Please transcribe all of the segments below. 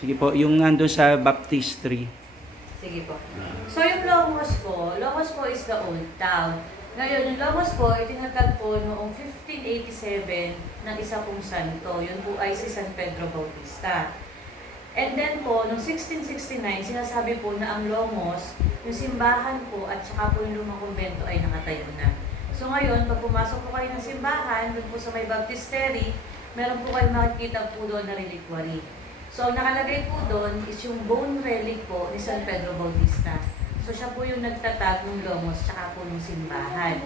Sige po, yung nandun sa baptistry. Sige po. So yung Longos po is the old town. Ngayon, yung Longos po, itinatag po noong 1587 ng isa pong santo. Yun po ay si San Pedro Bautista. And then po, noong 1669, sinasabi po na ang Longos, yung simbahan po at saka po yung lumang kumbento ay nakatayo na. So ngayon, pag pumasok po kayo ng simbahan, doon po sa may baptistery, meron po kayong makikita po doon na reliquary. So nakalagay po doon is yung bone relic po ni San Pedro Bautista. So siya po yung nagtatag ng Longos tsaka po ng simbahan.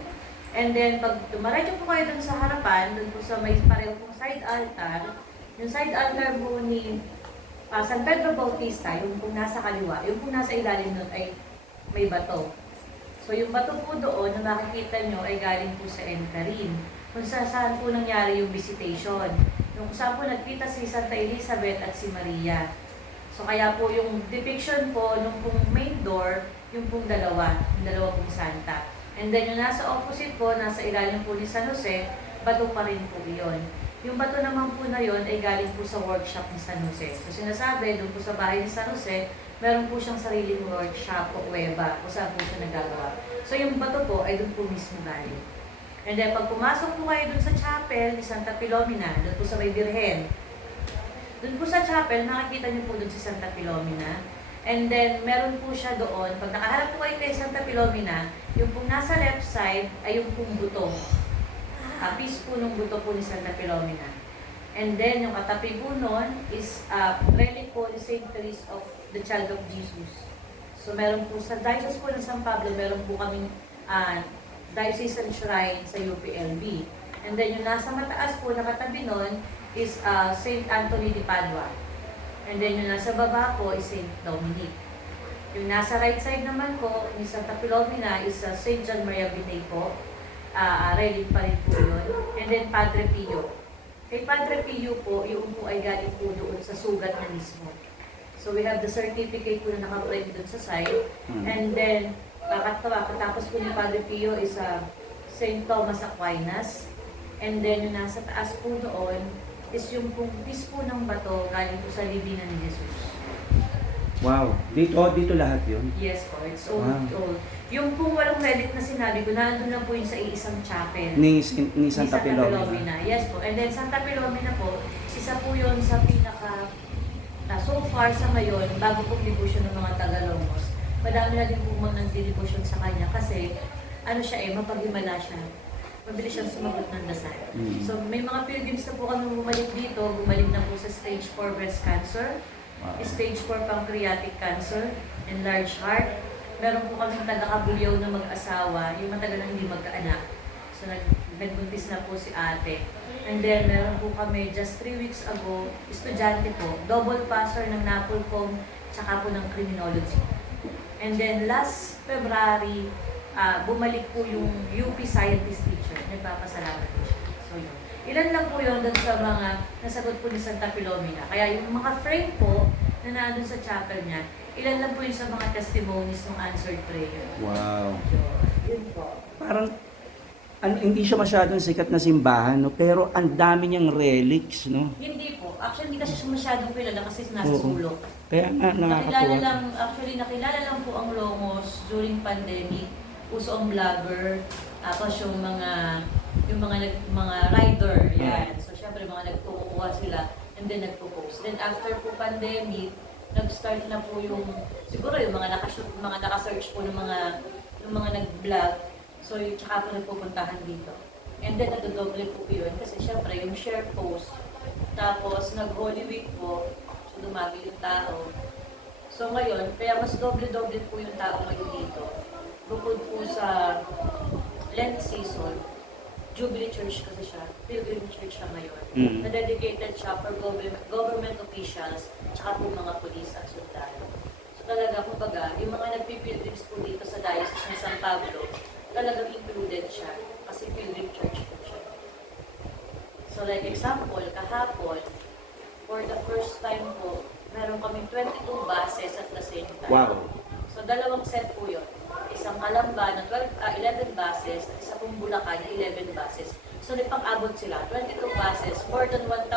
And then pag dumaradyo po kayo doon sa harapan, doon po sa may pareho pong side altar, yung side altar po ni San Pedro Bautista, yung pong nasa kaliwa, yung pong nasa ilalim nun ay may bato. So yung bato po doon na makikita nyo ay galing po sa Encarin, kung saan po nangyari yung visitation. Yung kung saan po nagkita si Santa Elizabeth at si Maria. So kaya po yung depiction po nung pong main door, yung pong dalawa pong santa. And then yung nasa opposite po, nasa ilalim po ni San Jose, bato pa rin po yun. Yung bato naman po na yun ay galing po sa workshop ni San Jose. So sinasabi, doon po sa bahay ni San Jose, meron po siyang sariling workshop o kuweba kung saan po siya nagagawa. So yung bato po ay doon po mismo galing. And then pag pumasok po kayo doon sa chapel ni Santa Filomena, doon po sa may Birhen, doon po sa chapel, makikita niyo po doon si Santa Filomena. And then meron po siya doon, pag nakaharap po kayo kay Santa Filomena, yung pong nasa left side ay yung pong buto. Piece po ng buto po ni Santa Filomena. And then yung katabi po nun is relic po ni St. Therese of the Child of Jesus. So meron po sa Diocese po ng San Pablo, meron po kaming diocesan shrine sa UPLB. And then yung nasa mataas po nakatabi nun is St. Anthony de Padua. And then yung nasa baba po is St. Dominic. Yung nasa right side naman po ni Santa Filomena is St. John Maria Vianney po. Relic pa rin po yun. And then Padre Pio. Kay Padre Pio po, yung po ay galing po doon sa sugat na mismo. So we have the certificate po na nakaprint doon sa site. And then katapos po ni Padre Pio is St. Thomas Aquinas. And then yung nasa taas po doon is yung piece po ng bato galing po sa libingan ni Jesus. Wow. Dito lahat yun? Yes po, it's old, Wow. old. Yung pong walang relic na sinabi ko, nandun lang po yun sa iisang chapel. Ni Santa Filomena. Yes po. And then Santa Filomena po, isa po yun sa pinaka, so far sa ngayon, bago po devotion ng mga Tagalongos, madami na din po mga nag-devotion sa kanya kasi ano siya mapaghimala siya. Mabilis siyang sumagot ng dasal. So may mga pilgrims na po kami bumalik dito, bumalik na po sa stage 4 breast cancer, stage 4 pancreatic cancer, enlarged heart. Meron po kami taga-Cabulyaw na mag-asawa, yung matagal na hindi magkaanak. So nagbuntis na po si ate. And then meron po kami just 3 weeks ago, estudyante po, double passer ng NAPOLCOM, tsaka po ng criminology. And then last February, bumalik po yung UP scientist teacher. Nagpapasalamat po siya. So yun. Ilan lang po yun doon sa mga nasagot po ni Santa Filomena. Kaya yung mga frame po na nandun sa chapel niya, ilan lang po yun sa mga testimonies ng answered prayer. Wow. So, yun po. Parang hindi siya masyadong sikat na simbahan, no? Pero ang dami niyang relics, no? Hindi po. Actually, hindi kasi siya masyadong kilala kasi nasa Oo. sulok. Kaya nga nakakatuwa. Nakilala lang po ang Longos during pandemic. Uso ang vlogger, tapos yung mga rider, yan. So syempre mga nagkukuha sila and then nagpo-post. Then after po pandemic, nag-start na po yung siguro yung mga naka-search po ng mga nag-vlog. So yung tsaka po nagpupuntahan dito. And then nagdodoble po yun kasi syempre yung share post. Tapos nag-Holy Week po, so dumami yung tao. So ngayon, kaya mas doble-doble po yung tao ngayon dito. Bukod po sa Lent season, Jubilee Church kasi siya, Pilgrim Church siya ngayon, na dedicated siya for government officials, tsaka po mga police at sundalo. So talaga, kumbaga, yung mga nagpipilgrims po dito sa Diocese ng San Pablo, talagang included siya, kasi Pilgrim Church po siya. So like example, kahapon, for the first time po, meron kami 22 buses at the same time. Wow. So dalawang set po yun. Isang Kalamba na 11 buses at isa pong Bulacan na 11 buses. So nagpang-abot sila, 22 buses, more than 1,000,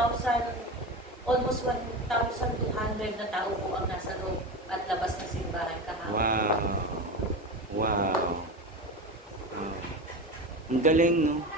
almost 1,200 na tao po ang nasa loob at labas ng simbahan kahapon. Wow. Wow. Ang galing, no?